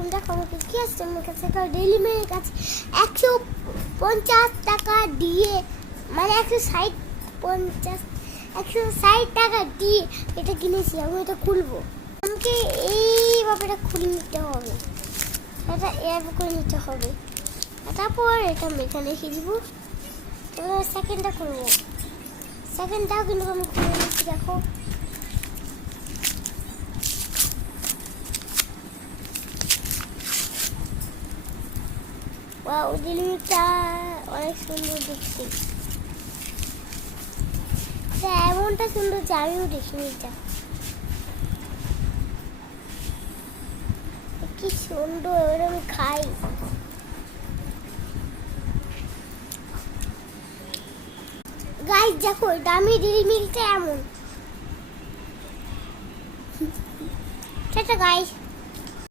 আলাইকুম। দেখো আমাকে কি আসছে আমার কাছে, ডেইলি মেয়ের কাছে 150 টাকা দিয়ে, মানে 160 টাকা দিয়ে এটা কিনেছি। আমি এটা খুলবো, আমাকে এইভাবে এটা খুলে নিতে হবে, এটা এভাবে করে নিতে হবে। তারপর এটা আমি এখানে রেখে দিব। এবার সেকেন্ডটা করবো, সেকেন্ডটাও কিন্তু আমি খুলে নিচ্ছি। দেখো ওয়াও, ডেলিভারিটা অনেক সুন্দর দেখতে। এমনটা সুন্দর যে আমিও দেখিনি। এটা কি সুন্দর, এবার আমি খাই। গাইস দেখো দামি ডেলিভারিটা এমন। Tata guys.